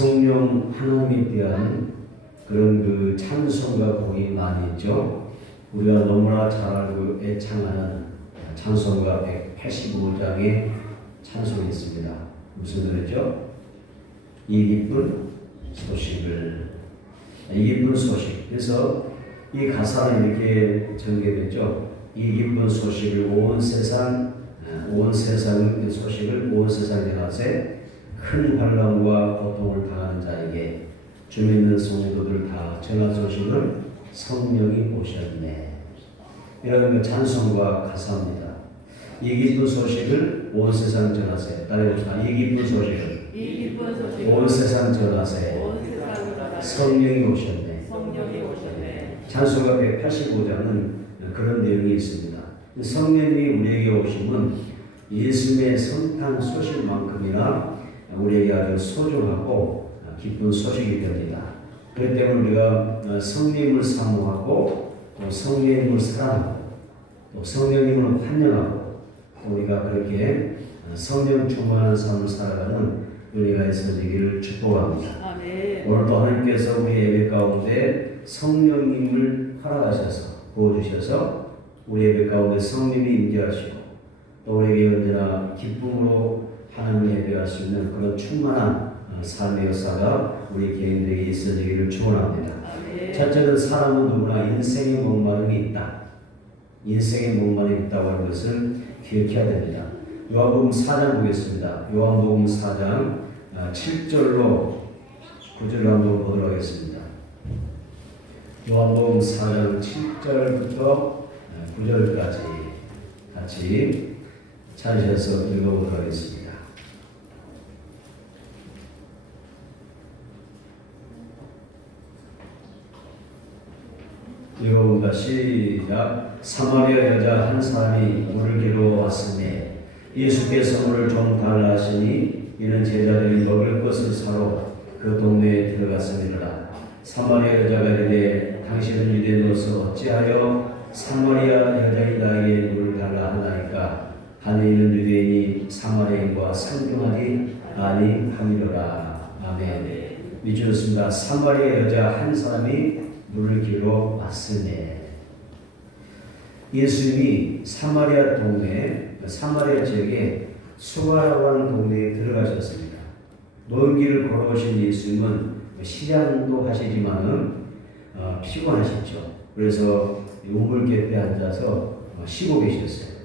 성령 하나님에 대한 그런 그 찬송과 곡이 많이 있죠. 우리가 너무나 잘 알고 애창하는 찬송가 185장의 찬송이 있습니다. 무슨 노래죠? 이 기쁜 소식을. 이 기쁜 소식. 그래서 이 가사는 이렇게 전개됐죠. 이 기쁜 소식을 온 세상의 소식을 온 세상에 나세 큰 환난과 고통을 당하는 자에게 주 믿는 성도들 다 전할 소식을 성령이 오셨네. 이런 찬송과 가사입니다. 이 기쁜 소식을 온 세상 전하세. 따라해봅시다. 이 기쁜 소식을 온 세상 전하세. 성령이 오셨네. 찬송가 185장은 그런 내용이 있습니다. 성령이 우리에게 오심은 예수님의 성탄 소식만큼이나 우리에게 아주 소중하고 기쁜 소식이 됩니다. 그렇기 때문에 우리가 성령님을 사모하고 또 성령님을 사랑하고 또 성령님을 환영하고 또 우리가 그렇게 성령 충만한 삶을 살아가는 은혜가 있어지기를 축복합니다. 아멘. 오늘도 하나님께서 우리 예배 가운데 성령님을 허락하셔서 부어주셔서 우리 예배 가운데 성령이 임재하시고 또 우리에게 언제나 기쁨으로 하나님을 예배할 수 있는 그런 충만한 삶의 역사가 우리 개인들에게 있어지기를 축원합니다. 첫째는 사람은 누구나 인생의 목마름이 있다. 인생의 목마름이 있다고 하는 것을 기억해야 됩니다. 요한복음 4장 보겠습니다. 요한복음 4장 7절로 9절로 한번 보도록 하겠습니다. 요한복음 4장 7절부터 9절까지 같이 찾으셔서 읽어보도록 하겠습니다. 읽어본다. 시작. 사마리아 여자 한 사람이 물을 기로 왔으니 예수께서 물을 좀 달라 하시니 이는 제자들이 먹을 것을 사러 그 동네에 들어갔음이라. 사마리아 여자가 이르되 당신은 유대인으로서 어찌하여 사마리아 여자인 나에게 물을 달라 하나이까. 하는 이는 유대인이 사마리아인과 상종하지 아니하니라. 아멘. 믿으셨습니다. 사마리아 여자 한 사람이 물을 기로 왔으니 예수님이 사마리아 동네, 사마리아 지역에 수가라고 하는 동네에 들어가셨습니다. 먼 길을 걸어오신 예수님은 시장도 하시지만은 피곤하셨죠. 그래서 우물 곁에 앉아서 쉬고 계셨어요.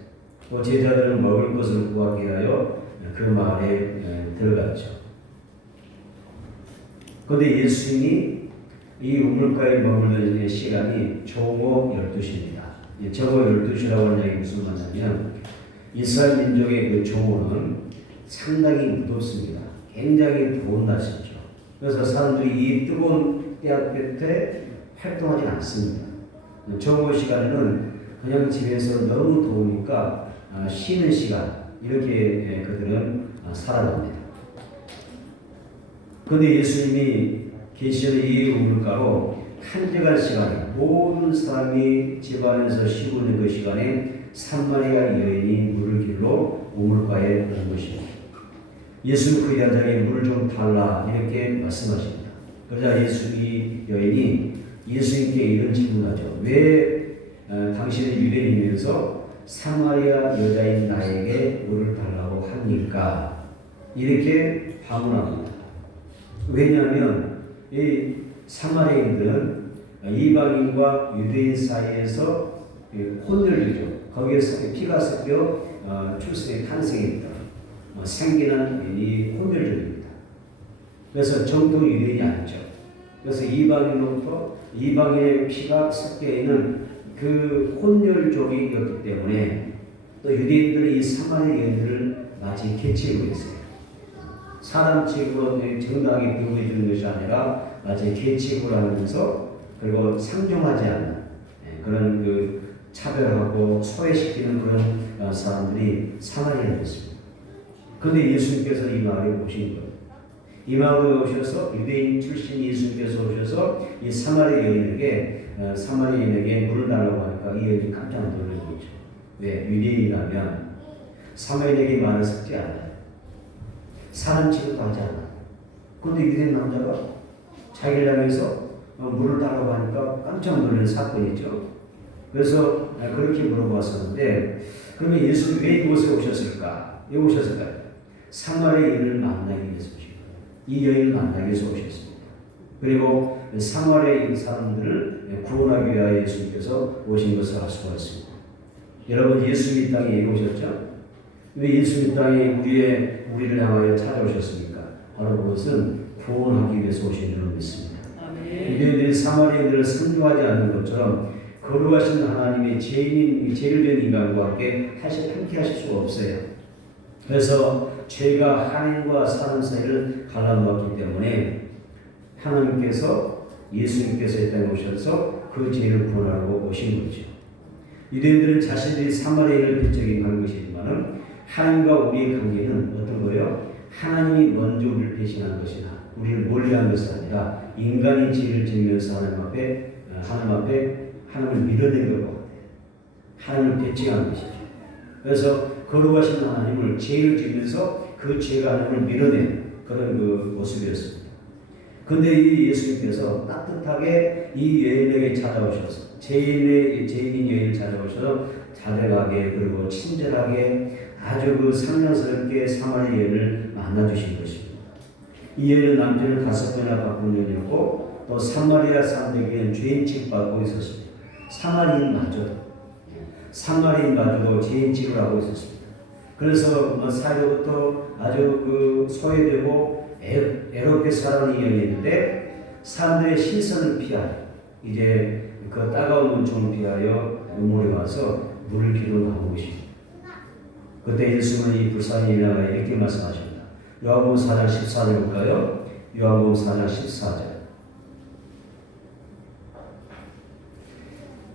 또 제자들은 먹을 것을 구하기 위하여 그 마을에 들어갔죠. 그런데 예수님이 이 우물가에 머물던 시간이 정오 12시입니다. 정오 12시라고 하는 얘기 무슨 말이냐면 이스라엘 민족의 그 정오는 상당히 무덥습니다. 굉장히 더운 날씨죠. 그래서 사람들이 이 뜨거운 태양 끝에 활동하지 않습니다. 정오 시간에는 그냥 집에서 너무 더우니까 쉬는 시간 이렇게 그들은 살아갑니다. 그런데 예수님이 계시는 이 우물가로 한정한 시간에 모든 사람이 집안에서 쉬고 있는 그 시간에 사마리아 여인이 물을 길러 우물가에 온 것입니다. 예수 그 여자에게 물을 좀 달라 이렇게 말씀하십니다. 그러자 이 여인이 예수님께 이런 질문하죠. 왜 당신은 유대인이면서 사마리아 여자인 나에게 물을 달라고 합니까? 이렇게 반문합니다. 왜냐하면 이 사마리아인들은 이방인과 유대인 사이에서 혼혈이죠. 거기에서 피가 섞여 출생의 탄생입니다. 생기는 이 혼혈족입니다. 그래서 정통 유대인이 아니죠. 그래서 이방인으로부터 이방인의 피가 섞여 있는 그 혼혈족이었기 때문에 또 유대인들은 이 사마리아인들을 마치 개치고 있어요. 사람 취급으로 정당하게 대우해 주는 것이 아니라 마치 개취급을 하면서 그리고 상종하지 않는 그런 그 차별하고 소외시키는 그런 사람들이 사마리아였습니다. 그런데 예수님께서 이 마을에 오신 거예요. 이 마을에 오셔서 유대인 출신 예수님께서 오셔서 이 사마리아 여인에게 물을 달라고 하니까 이 여인이 깜짝 놀란 거죠. 왜? 유대인이라면 사마리아에게 말을 섞지 않아요. 사람 취급도 하지 않아요. 근데 유대 남자가 자기를 향해서 물을 달라고 하니까 깜짝 놀란 사건이죠. 그래서 그렇게 물어봤었는데, 그러면 예수는 왜 이곳에 오셨을까? 왜 오셨을까요? 사마리아 여인을 만나기 위해서 오신 거예요. 이 여인을 만나기 위해서 오셨습니다. 그리고 사마리아 사람들을 구원하기 위하여 예수님께서 오신 것을 알 수가 있습니다. 여러분, 예수님 이 땅에 왜 오셨죠? 왜 예수님 이 땅에 우리를 향하여 찾아오셨습니까? 바로 그것은 구원하기 위해서 오신 줄로 믿습니다. 유대인들이 사마리아인들을 선교하지 않는 것처럼 거룩하신 하나님의 죄를 지은 인간과 함께 함께 하실 수가 없어요. 그래서 죄가 하나님과 사람 사이를 갈라놓았기 때문에 하나님께서 예수님께서 이 땅에 오셔서 그 죄를 구원하고 오신 거죠. 유대인들은 자신들이 사마리아인을 배적인 관계이지만 하나님과 우리의 관계는 어떤 거예요? 하나님이 먼저 우리를 배신한 것이나 우리를 멀리한 것이 아니라 인간이 죄를 지으면서 하나님을 밀어낸 것 같아요. 하나님을 배척한 것이죠. 그래서 거룩하신 하나님을 죄를 지으면서 그 죄가 하나님을 밀어낸 그런 그 모습이었습니다. 그런데 이 예수님께서 따뜻하게 이 여인에게 찾아오셔서 죄인인 여인을 찾아오셔서 자대하게 그리고 친절하게 아주 그 상냥스럽게 사마리아 여인을 만나주신 것입니다. 이 여인은 남편을 5번이나 바꾼 여인이었고 또 사마리아 사람들에게는 죄인 취급받고 있었습니다. 사마리아인마저도 죄인 취급을 하고 있었습니다. 그래서 사회로부터 아주 그 소외되고 애롭게 살아가는 여인이었는데 사람들의 시선을 피하여 이제 그 따가운 문총을 피하여 우물에 와서 물을 기도 나온 것입니다. 그때 예수님은 이 불쌍한 여인에게 이렇게 말씀하십니다. 요한복음 4장 14절 볼까요? 요한복음 4장 14절.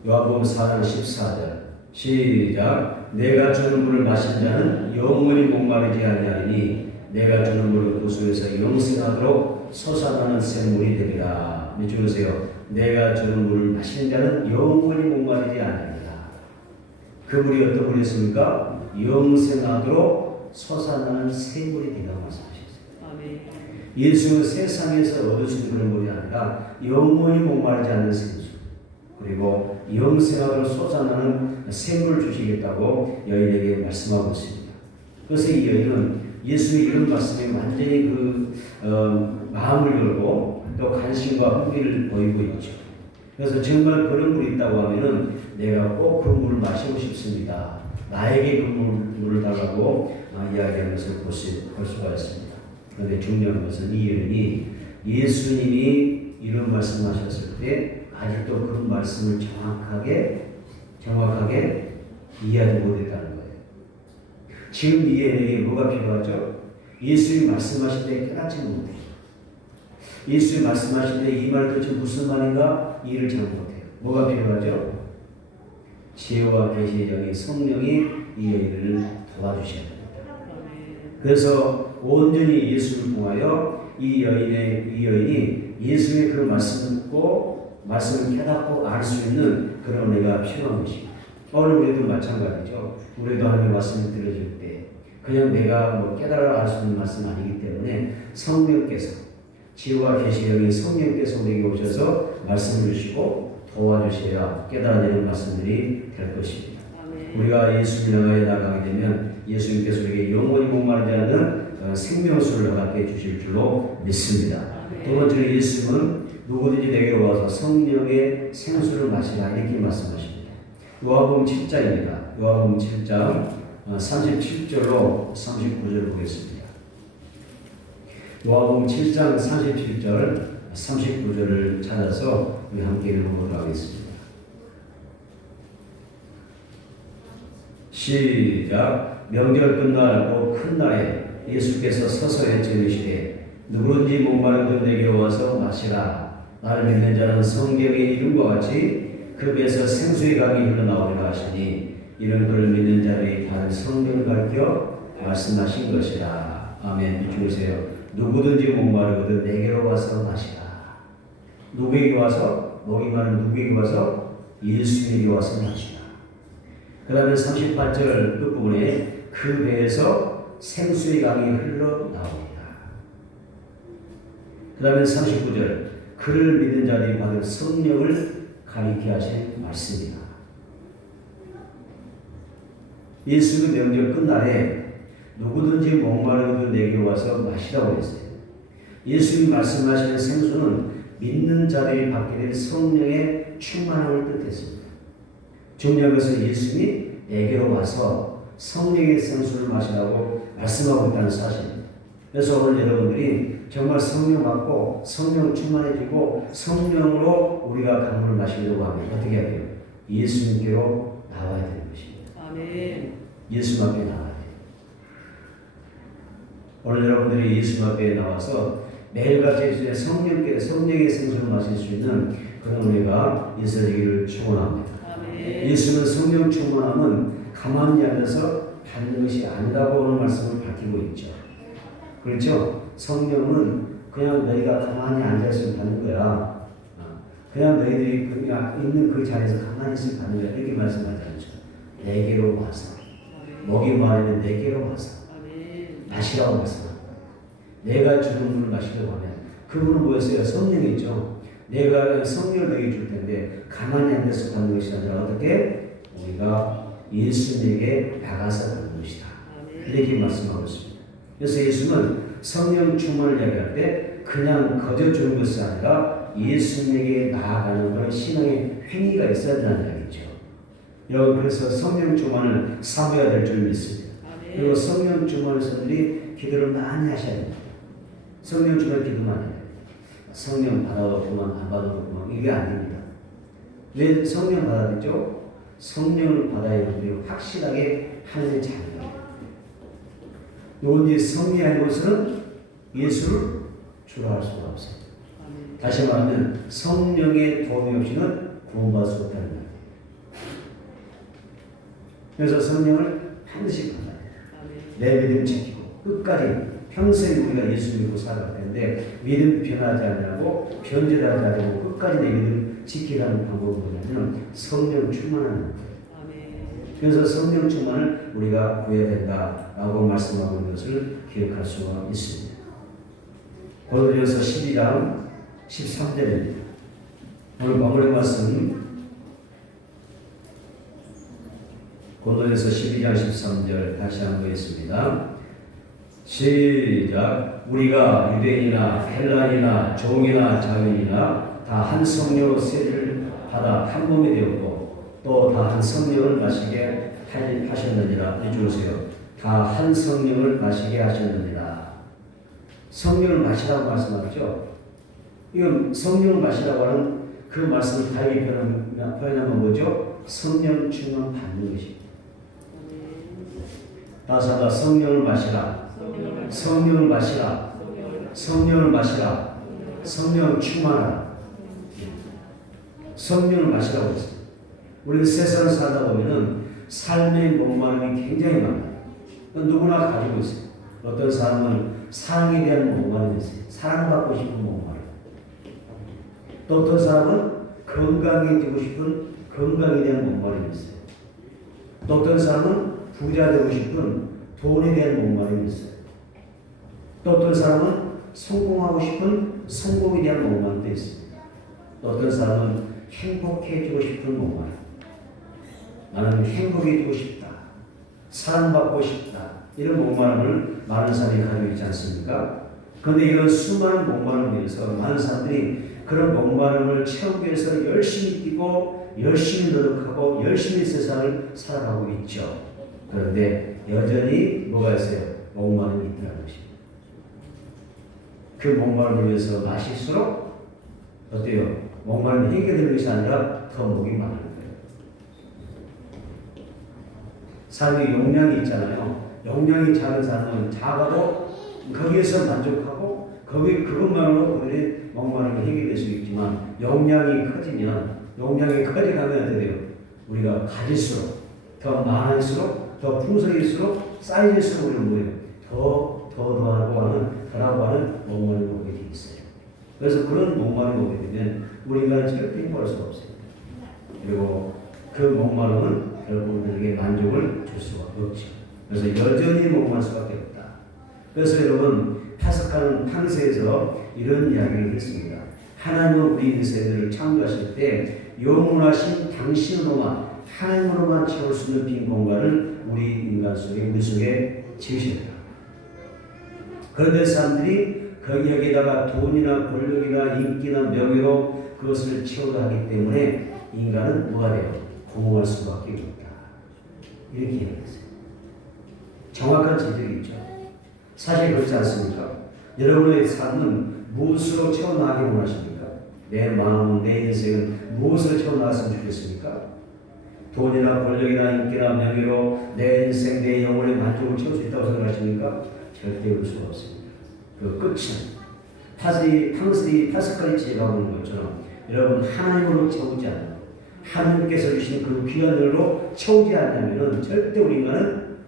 요한복음 4장 14절. 시작. 내가 주는 물을 마신 자는 영원히 목마르지 아니하리니 내가 주는 물을 그 속에서 영생하도록 솟아나는 샘물이 되리라. 믿으세요. 내가 주는 물을 마시는 자는 영원히 목마르지 아니하리라. 그 물이 어떤 물이었습니까? 영생하도록 솟아나는 샘물이 되리라고 말씀하셨어요. 예수는 세상에서 얻을 수 있는 그런 물이 아니라 영원히 목마르지 않는 생수 그리고 영생하도록 솟아나는 샘물을 주시겠다고 여인에게 말씀하고 있습니다. 그래서 이 여인은 예수의 이런 말씀에 완전히 마음을 열고 또 관심과 흥미를 보이고 있죠. 그래서 정말 그런 물이 있다고 하면은 내가 꼭 그 물을 마시고 싶습니다. 나에게 그 물을 달라고 이야기하는 것을 볼 수가 있습니다. 그런데 중요한 것은 이 여인이 예수님이 이런 말씀하셨을 때 아직도 그 말씀을 정확하게 이해하지 못했다는 거예요. 지금 이 여인에게 뭐가 필요하죠? 예수님이 말씀하실 때 깨닫지 못해요. 예수님이 말씀하실 때 이 말 도대체 무슨 말인가 이해를 잘 못해요. 뭐가 필요하죠? 지혜와 계시의 영이 성령이 이 여인을 도와주셔야 됩니다. 그래서 온전히 예수를 통하여 이 여인이 예수의 그 말씀을 듣고 말씀을 깨닫고 알 수 있는 그런 은혜가 필요한 것입니다. 오늘 우리도 마찬가지죠. 우리도 하나님의 말씀을 들려줄 때 그냥 내가 깨달아 알 수 있는 말씀은 아니기 때문에 성령께서 지혜와 계시의 영이 성령께서 우리에게 오셔서 말씀을 주시고 도와주셔야 깨달아지는 말씀들이 될 것입니다. 우리가 예수님을 향하여 나가게 되면 예수님께서 우리에게 영원히 목마르지 않는 생명수를 허락해 주실 줄로 믿습니다. 두 번째로 예수님은 누구든지 내게로 와서 성령의 생수를 마시라 이렇게 말씀하십니다. 요한복음 7장입니다. 요한복음 7장 37절로 39절 보겠습니다. 요한복음 7장 37절 39절을 찾아서 우리 함께 읽어보도록 하겠습니다. 시작. 명절 끝나고 큰 날에 예수께서 서서 외치시되 누구든지 목마르거든 내게로 와서 마시라. 나를 믿는 자는 성경의 이름과 같이 그 배에서 생수의 강이 흘러나오리라 하시니 이런 그를 믿는 자들이 다른 성경을 가르쳐 말씀하신 것이라. 아멘. 주세요. 누구든지 목마르거든 내게로 와서 마시라. 누구에게 와서? 목이 마른 누구에게 와서? 예수님에게 와서 마시라. 그 다음에 38절 끝부분에 그 배에서 생수의 강이 흘러나옵니다. 그 다음에 39절 그를 믿는 자들이 받은 성령을 가리켜 하신 말씀이다. 예수 명절 끝날에 누구든지 목마르거든 내게로 와서 마시라고 했어요. 예수님이 말씀하시는 생수는 믿는 자들이 받게 된 성령의 충만함을 뜻했습니다. 중요한 것은 예수님이 내게로 와서 성령의 생수를 마시라고 말씀하고 있다는 사실입니다. 그래서 오늘 여러분들이 정말 성령 받고 성령 충만해지고 성령으로 우리가 강물을 마시려고 하면 어떻게 해야 돼요? 예수님께로 나와야 되는 것입니다. 아멘. 예수 앞에 나와야 돼요. 오늘 여러분들이 예수 앞에 나와서 매일같이 성령의 생수를 마실 수 있는 그런 은혜가 있어지기를 축원합니다. 예수는 성령 충만함은 가만히 앉아서 받는 것이 아니라고 오늘 말씀을 밝히고 있죠. 그렇죠? 성령은 그냥 너희가 가만히 앉아있으면 받는 거야. 그냥 너희들이 그냥 있는 그 자리에서 가만히 있으면 받는 거야. 이렇게 말씀하지 않죠. 내게로 와서 목이 마르면 내게로 와서 마시라고 말씀. 내가 주는 물을 마시려고 하면 그분은 뭐였어요? 성령이죠. 내가 성령을 너에게 줄 텐데 가만히 앉아서 받는 것이 아니라 어떻게? 우리가 예수님에게 나가서 받는 것이다. 이렇게 말씀하고 있습니다. 그래서 예수는 성령 충만을 이야기할 때 그냥 거저 주는 것이 아니라 예수님에게 나아가는 그런 신앙의 행위가 있어야 된다는 이야기죠. 여러분 그래서 성령 충만을 사모해야 될 줄 믿습니다. 그리고 성령 충만을 선들이 기도를 많이 하셔야 됩니다. 성령 충만 기도 많이 해야 됩니다. 성령 받아도 그만 안 받아도 그만 이게 아닙니다. 왜 성령 받아야 되죠? 성령을 받아야 우리 확실하게 하나님의 자녀예요. 누군지 성령이 아닌 것은 예수를 주로 할 수가 없어요. 다시 말하면 성령의 도움이 없이는 구원받을 수 없다는 거예요. 그래서 성령을 반드시 받아야 돼요. 내 믿음 지키고 끝까지 평생 우리가 예수 믿고 살아갈 텐데 믿음 변하지 않으라고 변절하지 않고 끝까지 내 믿음 지키라는 방법은 뭐냐면 성령 충만하는 거예요. 그래서 성령 충만을 우리가 구해야 된다라고 말씀하고 있는 것을 기억할 수가 있습니다. 고린도전서 12장 13절입니다. 오늘 마무리 말씀 고린도전서 12장 13절 다시 한번 보겠습니다. 시작. 우리가 유대인이나 헬라인이나 종이나 자유인이나 다 한 성령으로 세례를 받아 한 몸이 되었고 또 다 한 성령을 마시게 하셨느니라. 해주세요. 다 한 성령을 마시게 하셨느니라. 성령을 마시라고 말씀하죠. 이건 성령을 마시라고 하는 그 말씀을 다르게 표현하면 뭐죠? 성령 충만 받는 것입니다. 다시 한번 성령을 마시라. 성령을 마시라. 성령을 마시라. 성령을 충만하라. 성령을 마시라고 했습니다. 우리 세상을 살다 보면은 삶의 목마름이 굉장히 많아요. 누구나 가지고 있어요. 어떤 사람은 사랑에 대한 목마름이 있어요. 사랑받고 싶은 목마름. 또 어떤 사람은 건강해지고 싶은 건강에 대한 목마름이 있어요. 또 어떤 사람은 부자 되고 싶은 돈에 대한 목마름이 있어요. 또 어떤 사람은 성공하고 싶은 성공에 대한 목마름도 있습니다. 또 어떤 사람은 행복해지고 싶은 목마름. 나는 행복해지고 싶다. 사랑받고 싶다. 이런 목마름을 많은 사람이 가지고 있지 않습니까? 그런데 이런 수많은 목마름을 위해서 많은 사람들이 그런 목마름을 채우기 위해서 열심히 뛰고 열심히 노력하고 열심히 세상을 살아가고 있죠. 그런데 여전히 뭐가 있어요? 목마름이 있다는 것입니다. 그 목마름을 위해서 마실수록 어때요? 목마름이 해결되는 것이 아니라 더 목이 많은 거예요. 삶의 용량이 있잖아요. 용량이 작은 사람은 작아도 거기에서 만족하고 그것만으로 그들의 목마름이 해결될 수 있지만 용량이 커져가면 어떻게 돼요? 우리가 가질수록 더 많을수록 더 풍성일수록 쌓일수록 우리는 뭐예요? 더하고 하는 목마름이 오게 돼 있어요. 그래서 그런 목마름이 오게 되면 우리가 절대 행복할 수가 없어요. 그리고 그 목마름은 결국 우리에게 만족을 줄 수가 없죠. 그래서 여전히 목마를 수밖에 없다. 그래서 여러분 파스카는 탕세에서 이런 이야기를 했습니다. 하나님은 우리 인생을 창조하실 때 영원하신 당신으로만 하나님으로만 채울 수 있는 빈 공간을 우리 인간 속에 우리 속에 지으셨다. 그런데 사람들이 거기에다가 돈이나 권력이나 인기나 명예로 그것을 채우려 하기 때문에 인간은 뭐가 돼요? 공허할 수밖에 없다. 이렇게 얘기했어요. 정확한 지적이 있죠. 사실 그렇지 않습니까? 여러분의 삶은 무엇으로 채워나가기 원하십니까? 내 마음은, 내 인생은 무엇을 채워나갔으면 좋겠습니까? 돈이나 권력이나 인기나 명예로 내 인생, 내 영혼의 만족을 채울 수 있다고 생각하십니까? 절대 그럴 수가 없습니다. 그 끝은 파스칼이 지혜하는 것처럼 여러분 하나님으로 채우지 않는 하나님께서 주신 그 귀한 일로 채우지 않냐면 절대 우리 인간은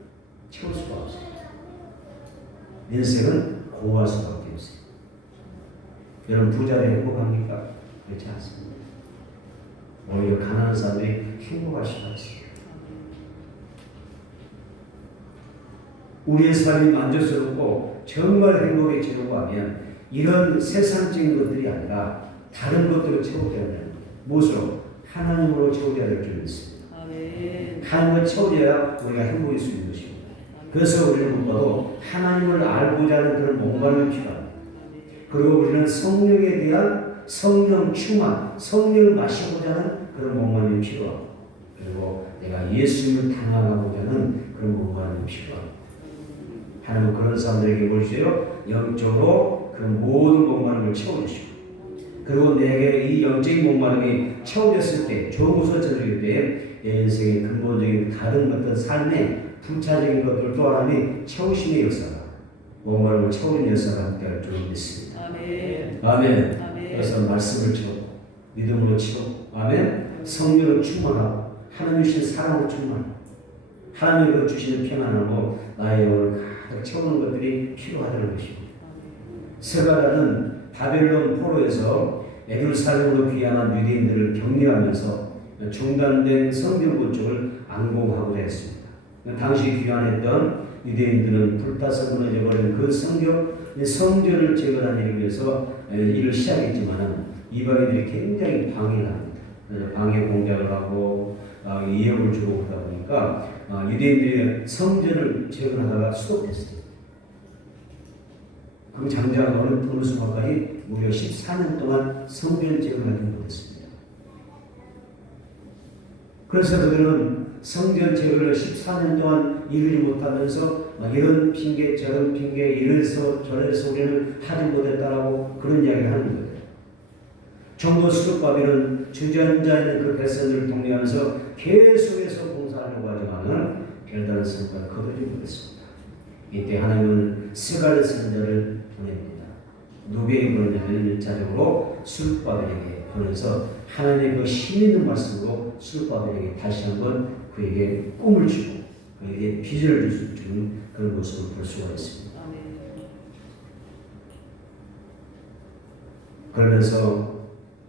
채울 수가 없어요. 인생은 공허할 수밖에 없어요. 여러분 부자를 행복합니까? 그렇지 않습니다. 오히려 가난한 사람들이 행복할 수가 있어요. 우리의 삶이 만족스럽고 정말 행복해지려고 하면 이런 세상적인 것들이 아니라 다른 것들로 채워져야 합니다. 무엇으로? 하나님으로 채워져야 될 줄 믿습니다. 하나님을 채워져야 우리가 행복할 수 있는 것입니다. 그래서 우리는 무엇보다도 하나님을 알고자 하는 그런 목마름이 필요합니다. 그리고 우리는 성령에 대한 성령 충만, 성령을 마시고자 하는 그런 목마름이 필요하고, 그리고 내가 예수님을 닮아가고자 하는 그런 목마름이 필요합니다. 하나님은 그런 사람들에게 뭘 주세요? 영적으로 그 모든 목마름을 채워주시고, 그리고 내게 이 영적인 목마름이 채워졌을 때, 좋은 것을 채워질 때, 내 인생의 근본적인 다른 어떤 삶의 부차적인 것들도 하나님이 채우심의 역사가, 목마름을 채우는 역사가 함께할 줄 믿습니다. 아멘. 아멘. 아멘. 그래서 말씀을 채우고, 믿음으로 채우고, 아멘. 성령으로 충만하고, 하나님 주신 사랑으로 충만하고, 하나님이 주시는 평안하고 나의 영혼을 가득 채우는 것들이 필요하다는 것입니다. 스가랴는 바벨론 포로에서 예루살렘으로 귀환한 유대인들을 격려하면서 중단된 성전 건축을 안공하고자 했습니다. 당시 귀환했던 유대인들은 불타서 무너져버린 그 성전을 재건하기 위해서 일을 시작했지만 이방인들이 굉장히 방해를 합니다. 방해 공작을 하고 위협을 주고 그러다 보니까 유대인들이 성전을 재건하다가 수독됐어요. 그 장장 어느 순간까지 무려 14년 동안 성전 재건하지 못했습니다. 그래서 그들은 성전 재건을 14년 동안 이루지 못하면서 이런 핑계 저런 핑계 이래서 저래서 우리는 하지 못했다라고 그런 이야기를 하는 거예요. 정도 수르바벨은 주전자인 그 백성들을 독려하면서 계속해서 봉사하려고 하지만은 별다른 성과를 거두지 못했습니다. 이때 하나님은 스가랴 선지자를 보냅니다. 누구에게 보내냐면 1차적으로 수르바벨에게 보내서 하나님의 그 힘있는 말씀으로 수르바벨에게 다시 한번 그에게 꿈을 주고 그에게 비전을 주는 그런 모습을 볼 수가 있습니다. 그러면서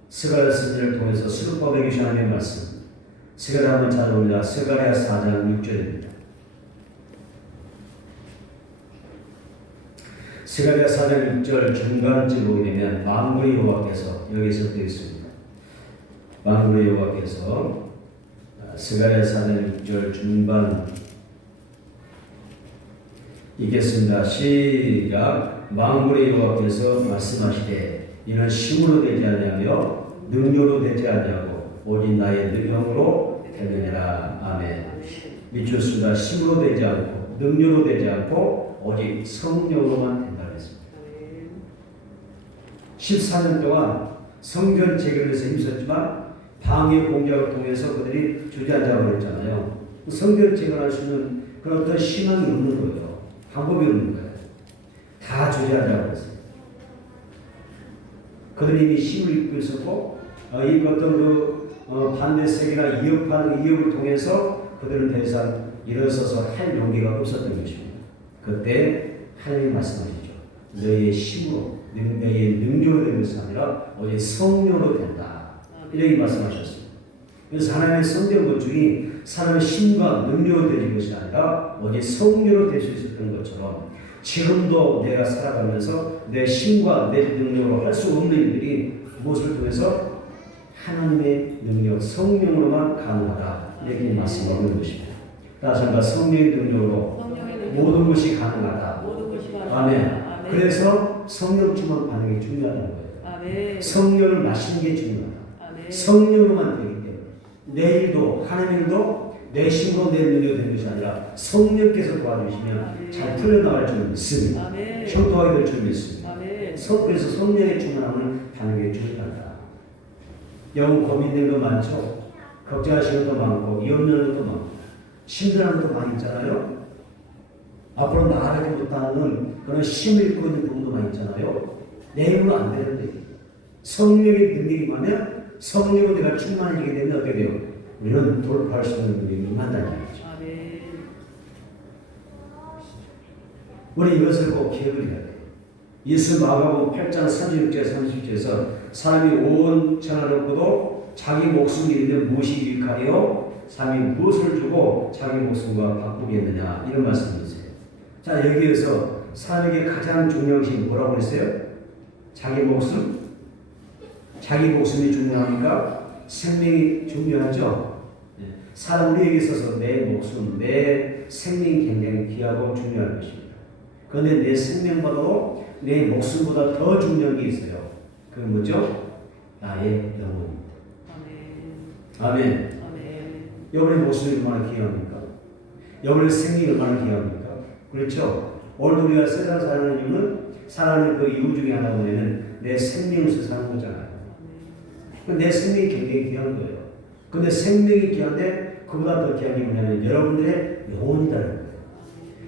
스가랴 선지자를 통해서 수르바벨에게 주신 하나님의 말씀, 스가랴 한번 찾아봅니다. 스가랴 4장 6절입니다. 스가랴 4장 6절 중간쯤 보게 되면 만군의 여호와께서 여기서 되어 있습니다. 만군의 여호와께서 스가랴 4장 6절 중반 읽겠습니다. 시작. 만군의 여호와께서 말씀하시되 이는 힘으로 되지 아니하며 능력으로 되지 아니하고 오직 나의 능력으로 되느니라. 아멘. 미쳤습니다. 힘으로 되지 않고 능력으로 되지 않고 오직 성령으로만 된다 그랬습니다. 14년 동안 성전 재건에서 힘썼지만 방해 공작을 통해서 그들이 주저앉아 버렸잖아요. 성전 재건할 수 있는 그런 어떤 희망이 없는 거예요. 방법이 없는 거예요. 다 주저앉아 버렸어요. 그들이 이미 힘을 입고 있었고 이 어떤 반대 세계나 이협을 통해서 그들은 더 이상 일어서서 할 용기가 없었던 것입니다. 그때 하나님이 말씀하시죠. 너희의 힘으로, 너희의 능력으로 되는 것이 아니라 오직 성령으로 된다. 이렇게 말씀하셨습니다. 그래서 하나님의 성전 건축이 사람의 힘과 능력으로 되는 것이 아니라 오직 성령으로 될 수 있었던 것처럼 지금도 내가 살아가면서 내 힘과 내 능력으로 할 수 없는 일들이 무엇을 통해서 하나님의 능력, 성령으로만 가능하다. 이렇게 말씀하고 있는 것입니다. 다시 한번 성령의 능력으로 모든 것이 가능하다. 아멘. 그래서 성령 충만 반응이 중요하다는 거예요. 아멘. 성령을 마시는 게 중요하다. 아멘. 성령으로만 되기 때문에 내 일도 하나님의 일도 내 힘으로 내 능력이 되는 것이 아니라 성령께서 도와주시면 잘 풀려나갈 줄 믿습니다. 형통하게 될 줄 믿습니다. 그래서 성령의 충만함을 받는 게 중요하다. 영 고민된 거 많죠. 걱정하시는 것도 많고 위험한 것도 많고 힘들어하는 것도 많이 있잖아요. 앞으로 나아가지 못하는 그런 힘을 잃고 있는 부분도 많이 있잖아요. 내 힘으로 안 되는데 성령의 능력이 많으면 성령으로 내가 충만해지게 되면 어떻게 돼요? 우리는 돌파할 수 있는 능력이 임한다는 얘기죠. 우리 이것을 꼭 기억을 해야 돼요. 예수 마가복음 8장 36절 37절에서 사람이 온 천하를 얻고도 자기 목숨을 잃는데 무엇이 유익하리요? 사람이 무엇을 주고 자기 목숨과 바꾸겠느냐 이런 말씀이세요. 자, 여기에서 사람에게 가장 중요한 것이 뭐라고 했어요? 자기 목숨? 자기 목숨이 중요합니까? 생명이 중요하죠? 사람 우리에게 있어서 내 목숨, 내 생명이 굉장히 귀하고 중요한 것입니다. 그런데 내 생명보다도 내 목숨보다 더 중요한 게 있어요. 그게 뭐죠? 나의 영혼입니다. 아멘. 여러분의 목숨이 얼마나 귀합니까? 여러분의 생명이 얼마나 귀합니까? 그렇죠? 오늘 우리가 세상 사는 이유는 살아가는 그 이유 중에 하나가 뭐냐면 내 생명에서 사는 거잖아요. 내 생명이 굉장히 귀한 거예요. 근데 생명이 귀한데 그보다 더 귀한 게 뭐냐면 여러분들의 영혼이라는 거예요.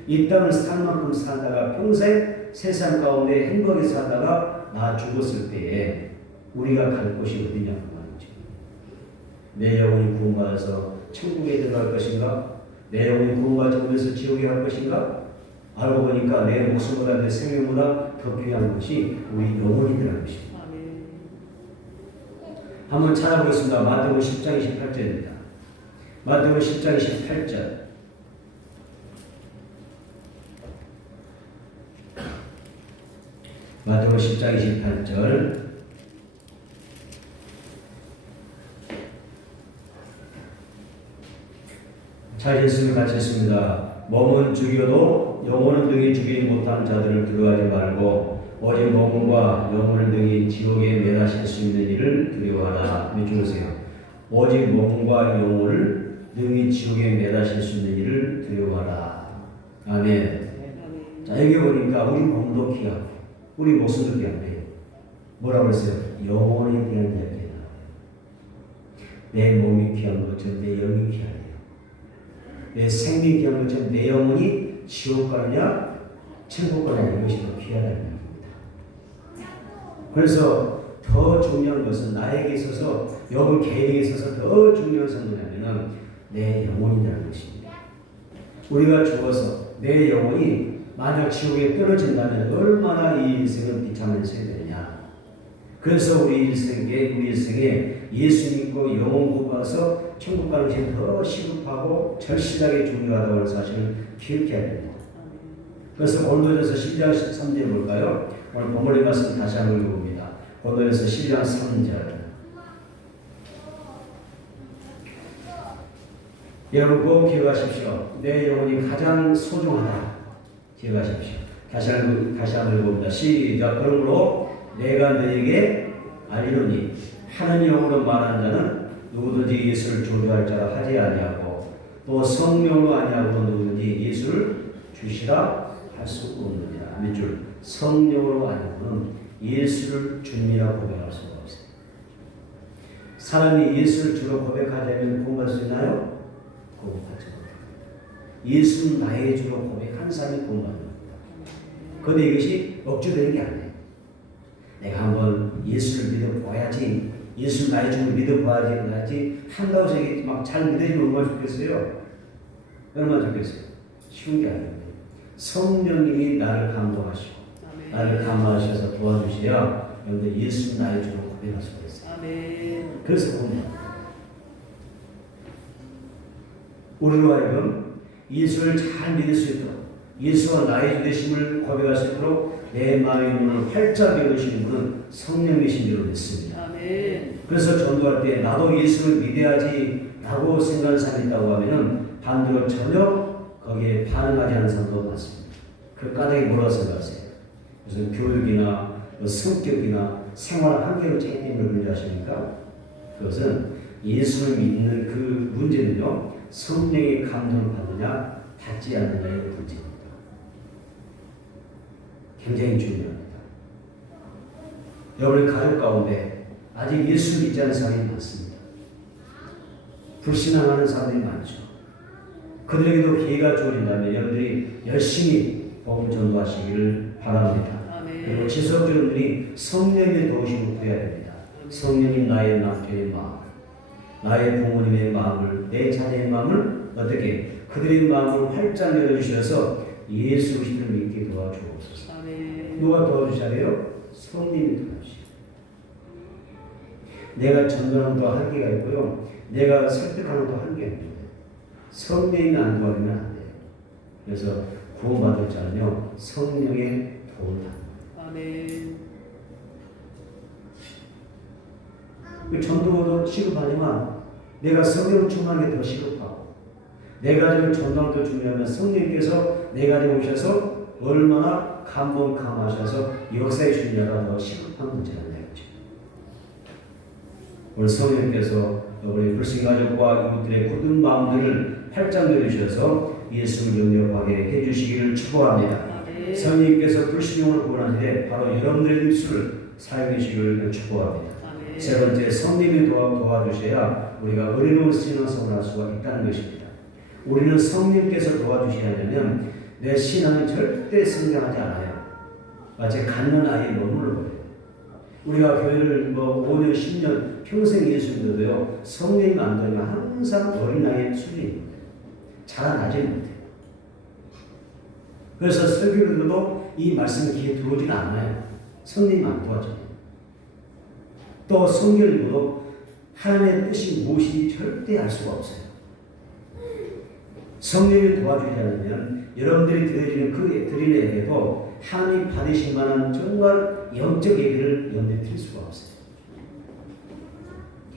이 땅을 산 만큼 살다가 평생 세상 가운데 행복하게 살다가 나 죽었을 때에 우리가 갈 곳이 어디냐고 말이죠. 내 영혼이 구원받아서 천국에 들어갈 것인가? 내 영혼이 구원받지 못해서 지옥에 갈 것인가? 알고 보니까 내 목숨보다 내 생명보다 더 귀한 것이 우리 영혼이라는 것입니다. 한번 찾아보겠습니다. 마태복음 10장 28절입니다. 마태복음 10장 28절. 마태복음 10장 28절. 잘 예수를 같이 했습니다. 몸은 죽여도 영혼은 등이 죽이지 못한 자들을 두려워하지 말고 오직 몸과 영혼을 등이 지옥에 매다실 수 있는 일을 두려워하라. 해주세요. 오직 몸과 영혼을 등이 지옥에 매다실 수 있는 일을 두려워하라. 아멘. 자, 여기 보니까 우리 몸도 귀하고 우리 목숨도 귀한데 뭐라고 했어요? 영혼에 대한 이야기가 나와요. 내 몸이 귀한 것처럼 내 영이 귀하네요. 내 생명이 귀한 것처럼 내 영혼이 지옥 가느냐 천국 가느냐 이것이 더 귀하다는 얘기입니다. 그래서 더 중요한 것은 나에게 있어서 여러분 개인에게 있어서 더 중요한 것은 뭐냐면 내 영혼이라는 것입니다. 우리가 죽어서 내 영혼이 만약 지옥에 떨어진다면 얼마나 이 인생은 비참해져야 되느냐. 그래서 우리 인생에 예수 믿고 영혼 구원받아서 천국 가는 것이 더 시급하고 절실하게 중요하다고 하는 사실을 기억해야 됩니다. 그래서 고린도전서 12장 13절 볼까요? 오늘 본문의 말씀 다시 한번 읽어봅니다. 고린도전서 12장 3절. 여러분 꼭 기억하십시오. 내 영혼이 가장 소중하다. 기억하십시오. 다시 한번 읽어봅니다. 시작. 그러므로 내가 너에게 알리노니 하나님 영으로 말하는 자는 누구든지 예수를 조교할 자라 하지 아니하고 또 성령으로 아니하고 누구든지 예수를 주시라 할 수 없느니라. 밑줄 성령으로 아니고는 예수를 주님이라 고백할 수가 없어요. 사람이 예수를 주로 고백하자면 구원받을 수 있나요? 고백하지 못합니다. 예수는 나의 주로 고백한 사람이 구원받는 겁니다. 그런데 이것이 억지되는 게 아니에요. 내가 한번 예수를 믿어봐야지, 예수 나의 주를 믿어봐야지 한다고 해서 막 잘 믿어지면 얼마나 좋겠어요? 얼마나 좋겠어요? 쉬운 게 아니에요. 성령님이 나를 감동하시고 나를 감화하셔서 도와주셔야 여러분들 예수 나의 주로 고백할 수가 있어요. 아멘. 그래서 봅니다. 우리로 하여금 예수를 잘 믿을 수 있도록 예수와 나의 주 되심을 고백할 수 있도록 내 마음의 문을 활짝 열으시는 분은 성령이신 줄로 믿습니다. 아멘. 그래서 전도할 때 나도 예수를 믿어야지 라고 생각하는 사람이 있다고 하면은 반대로 전혀 거기에 반응하지 않는 사람도 많습니다. 그 까닭이 뭐라고 생각하세요? 무슨 교육이나 성격이나 생활 환경을 책임을 문제하십니까? 그것은 예수를 믿는 그 문제는요, 성령의 감동을 받느냐 받지 않느냐의 문제입니다. 굉장히 중요합니다. 여러분의 가족 가운데 아직 예수를 믿지 않는 사람이 많습니다. 불신앙하는 사람들이 많죠. 그들에게도 기회가 주어진다면 여러분들이 열심히 복음 전도하시기를 바랍니다. 아멘. 그리고 지속적으로 성령의 도우심을 구해야 됩니다. 성령님 나의 남편의 마음, 나의 부모님의 마음을, 내 자녀의 마음을 어떻게 그들의 마음을 활짝 열어주셔서 예수 그리스도를 믿게 도와주옵소서. 아멘. 누가 도와주셔요? 성령이 도와주시오. 내가 전도하는 것도 한계가 있고요. 내가 설득하는 것도 한계가 있고요. 성령이 안 도와주면 안 돼요. 그래서 구원받을 자는요, 성령의 도움을 받습니다. 아멘. 전도도 시급하지만 내가 성령 충만한 게 더 시급하고 내 가정을 전도하는 것도 중요하면 성령께서 내 가정에 오셔서 얼마나 감동감하셔서 역사해 주느냐가 더 시급한 문제라는 거죠. 오늘 성령께서 우리 불신 가족과 이웃들의 굳은 마음들을 활짝 열어주셔서 예수를 영접하게 해주시기를 축복합니다. 성령께서 불신용을 구원하시되 바로 여러분들의 입술을 사용하시기를 축복합니다. 세 번째, 성령이 도와주셔야 우리가 어려운 신앙생활을 할 수가 있다는 것입니다. 우리는 성령께서 도와주셔야 하려면 내 신앙은 절대 성장하지 않아요. 마치 갓난 아이에 머물러 버려요. 우리가 교회를 5년, 10년 평생 예수 믿어도요, 성령이 안 되면 항상 어린아이의 수준입니다. 자라나지 못해요. 그래서 설교를 들어도 이 말씀이 귀에 들어오진 않아요. 성령이 안 도와줘요. 또 성경을 읽어도 하나님의 뜻이 무엇인지 절대 알 수가 없어요. 성령이 도와주지 않으면 여러분들이 드리는 예배도 하나님 받으실 만한 정말 영적 예배를 여러분들이 드릴 수가 없어요.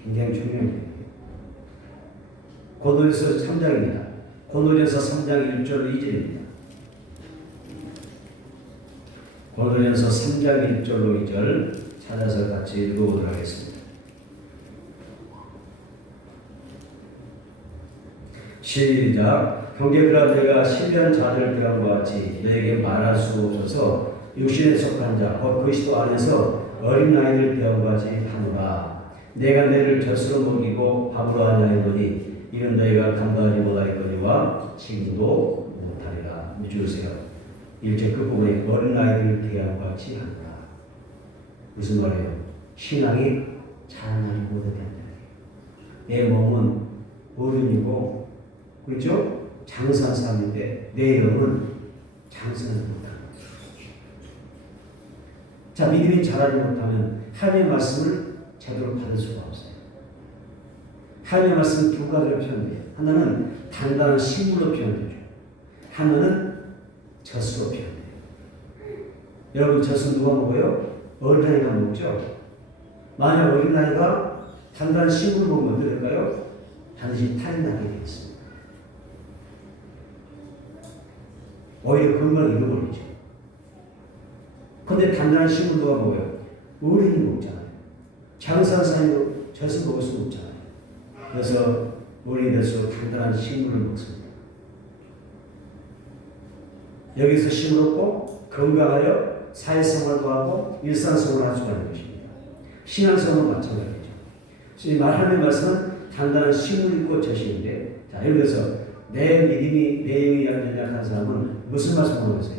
굉장히 중요한 얘기예요. 고린도전서 3장입니다. 고린도전서 3장 1절 2절입니다. 고린도전서 3장 1절로 2절 찾아서 같이 읽어보도록 하겠습니다. 시작. 형제들아, 내가 신뢰한 자들 들어간과 같이 너에게 말할 수 없어서 육신에 속한 자, 곧 그리스도 안에서 어린아이들 대함과 같이 하노라. 내가 너를 젖으로 먹이고 밥으로 하냐 하노니 이는 너희가 감당하지 못하겠거니와 지금도 못하리라. 주세요. 1절 끝부분에 어린아이들 대함과 같이 하노라. 무슨 말이에요? 신앙이 자라나지 못하게 한다. 내 몸은 어른이고, 그렇죠? 장사한 사람인데 내 영은 장사는 못한다. 자, 믿음이 자라지 못하면 하나님의 말씀을 제대로 받을 수가 없어요. 하나님의 말씀은 두 가지로 표현돼요. 하나는 단단한 식물로 표현되죠. 하나는 젖으로 표현돼요. 여러분, 젖은 누가 먹어요? 어린아이가 먹죠. 만약 어린아이가 단단한 식물을 먹으면 어떻게 될까요? 반드시 탈이 나게 되어 있습니다. 오히려 건강을 잃어버리죠. 그런데 단단한 식물 누가 먹어요? 어른이 먹잖아요. 장사한 사람이 젖을 먹을 수 없잖아요. 그래서 어른이 돼서 단단한 식물을 먹습니다. 여기서 식물 얻고 건강하여 사회생활도 하고 일상생활을 할 수가 있는 것입니다. 신앙생활은 마찬가지죠. 하나님의 말씀은 단단한 식물이 있고 젖인데, 자, 예를 들어서 내 믿음이 내 영이 약한 사람은 무슨 말씀을 하세요?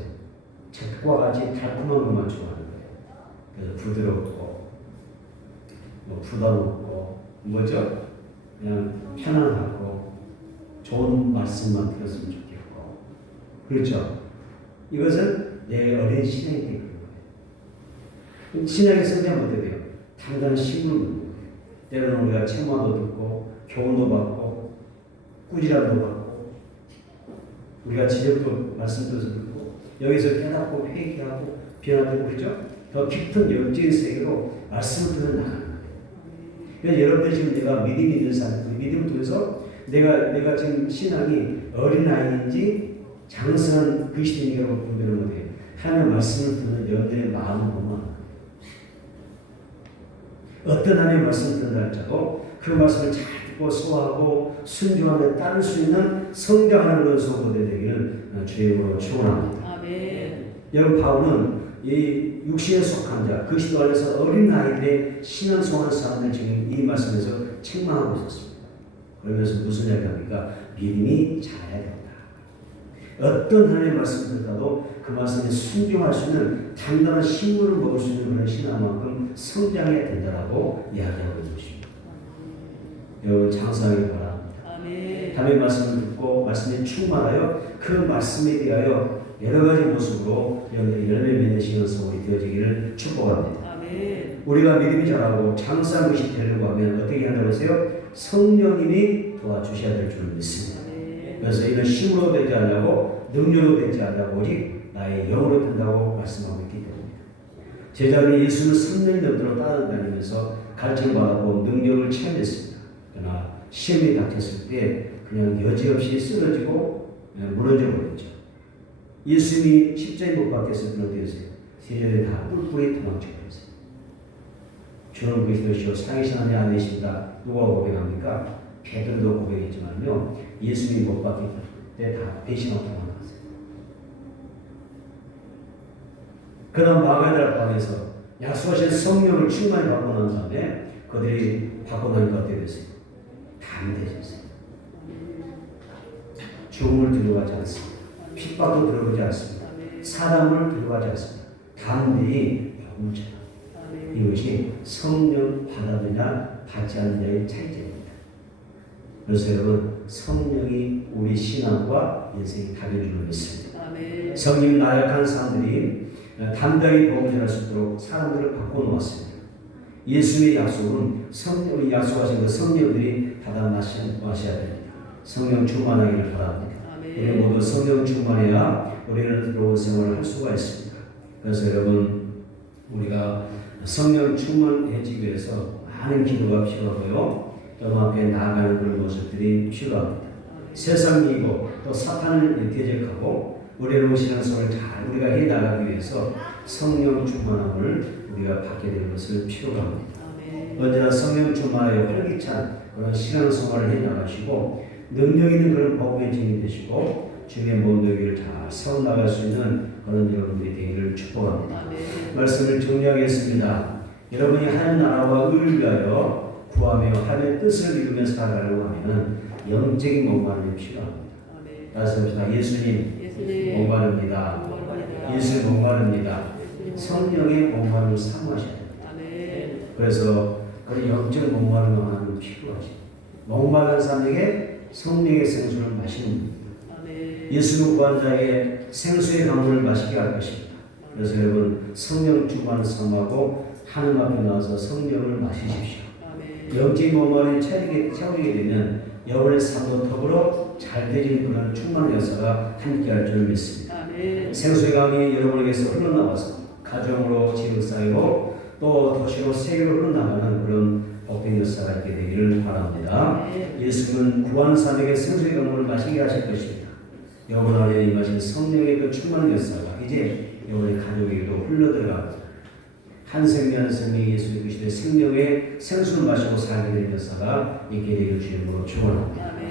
젖과 같이 달콤한 것만 좋아하는 거예요. 그래서 부드럽고 부담 없고 뭐죠? 그냥 편안하고 좋은 말씀만 들었으면 좋겠고, 그렇죠? 이것은 내 어린 신앙이 되는 거예요. 신앙의 성장은 어떻게 돼요? 단단한 식물을 먹는 거예요. 때로는 우리가 책망도 듣고 교훈도 받고 꾸지람도 받고 우리가 지적도 말씀도 듣고 여기서 깨닫고 회개하고 변화되고 그렇죠? 더 깊은 영적인 세계로 말씀을 들어 나가는 거예요. 그래서 여러분들 지금 내가 믿음이 있는 사람, 믿음을 통해서 내가 지금 신앙이 어린아이인지 장성한 그리스도인이라고 분별을 못해요. 하나님의 말씀을 듣는 여러분들의 마음을 보면 어떤 하나님의 말씀을 듣는다 할지라도 그 말씀을 잘 듣고 소화하고 순종하며 따를 수 있는 성장하는 그런 소모들 되기를 주의 이름으로 축원합니다. 아멘. 여러분 바울은 이 육신에 속한 자, 그리스도 안에서 어린 아이들의 신앙송하는 사람들 지금 이 말씀에서 책망하고 있었습니다. 그러면서 무슨 이야기합니까? 믿음이 자라야 된다. 어떤 하나님의 말씀을 듣다도 그 말씀에 순종할 수 있는 단단한 식물을 먹을 수 있는 그런 신앙만큼 성장해야 된다라고 이야기하고 있는 것입니다. 여러분 장사하기 바랍니다. 아멘. 하나님의 말씀을 듣고 말씀에 충만하여 그 말씀에 대하여 여러 가지 모습으로 열매 맺는 신앙생활이 되어지기를 축복합니다. 아멘. 우리가 믿음이 자라고 장사한 것이 되려고 하면 어떻게 한다고 하세요? 성령님이 도와주셔야 될 줄 믿습니다. 그래서 이는 힘으로 되지 않냐고 능력으로 되지 않냐고 오직 나의 영으로 된다고 말씀하고 있기 때문입니다. 제자들이 예수를 3년 넘도록 따라다니면서 가르침을 받았고 능력을 체험했습니다. 그러나 시험이 닥쳤을 때 그냥 여지없이 쓰러지고 무너져 버렸죠. 예수님이 십자가에 못 박혔을 때는 어떻게 했어요? 세자들이 다 뿔뿔이 도망쳐 버렸어요. 주는 그리스도시요 살아계신 하나님 아니십니다. 누가 고백합니까? 베드로도 고백했지만요. 예수님이 못 박힐 때 다 배신하고 도망갔어요. 그다음 마가다라 방에서 약속하신 성령을 충만히 받고 난 다음에 그들이 받고 나니까 어떻게 됐어요? 담대해졌어요. 죽음을 두려워하지 않습니다. 핍박도 두려워하지 않습니다. 사람을 두려워하지 않습니다. 담대히 복음을 이것이 성령 받아느냐 받지 않느냐의 차이점입니다. 그래서 여러분 성령이 우리 신앙과 인생의 답인 줄 믿습니다. 성령이 나약한 사람들이 담대하게 복음을 전할 수 있도록 사람들을 바꿔놓았습니다. 예수의 약속은 성령이 약속하신 그 성령들이 받아 마셔야 됩니다. 성령 충만하기를 바랍니다. 우리 모두 성령 충만해야 우리는 들어온 생활을 할 수가 있습니다. 그래서 여러분 우리가 성령 충만해지기 위해서 많은 기도가 필요하고요. 또 앞에 나아가는 그런 모습들이 필요합니다. 세상이고 또 사탄을 대적하고 우리의 신앙생활을 잘 우리가 해나가기 위해서 성령 충만함을 우리가 받게 되는 것을 필요로 합니다. 언제나 성령 충만하여 활기찬 그런 신앙생활을 해나가시고 능력 있는 그런 복음의 증인 되시고 주의 몸되기를 잘 세워나갈 수 있는 그런 여러분들이 되기를 축복합니다. 말씀을 정리하겠습니다. 여러분이 하나님 나라와 의를 위하여 구하며 하나님의 뜻을 이루며 살아가려고 하면 영적인 목마름이 필요합니다. 다시 합시다. 예수님 목마릅니다. 예수님 목마릅니다. 성령의 목마름을 사모하셔야 됩니다. 그래서 그 영적 목마름을 하는 필요하죠. 목마른 사람에게 성령의 생수를 마시는 겁니다. 예수를 구한 자에게 생수의 강물을 마시게 할 것입니다. 그래서 여러분 성령 충만을 사모하고 하나님 앞에 나와서 성령을 마시십시오. 영적인 목마름이 채우게 되면 영혼의 삶도 더불어 잘 되는 그런 충만한 역사가 함께할 줄 믿습니다. 생수의 강이 여러분에게서 흘러나와서 가정으로 지역 사회로 또 도시로 세계로 흘러나가는 그런 복된 역사가 있게 되기를 바랍니다. 예수는 구하는 사람에게 생수의 강물을 마시게 하실 것입니다. 여러분 안에 임하신 성령의 그 충만한 역사가 이제 여러분의 가족에게도 흘러들어갑니다. 한 생명 한 생명이 예수 그리스도의 생명의 생수를 마시고 살게 되는 역사가 있게 되기를 주님으로 축원합니다.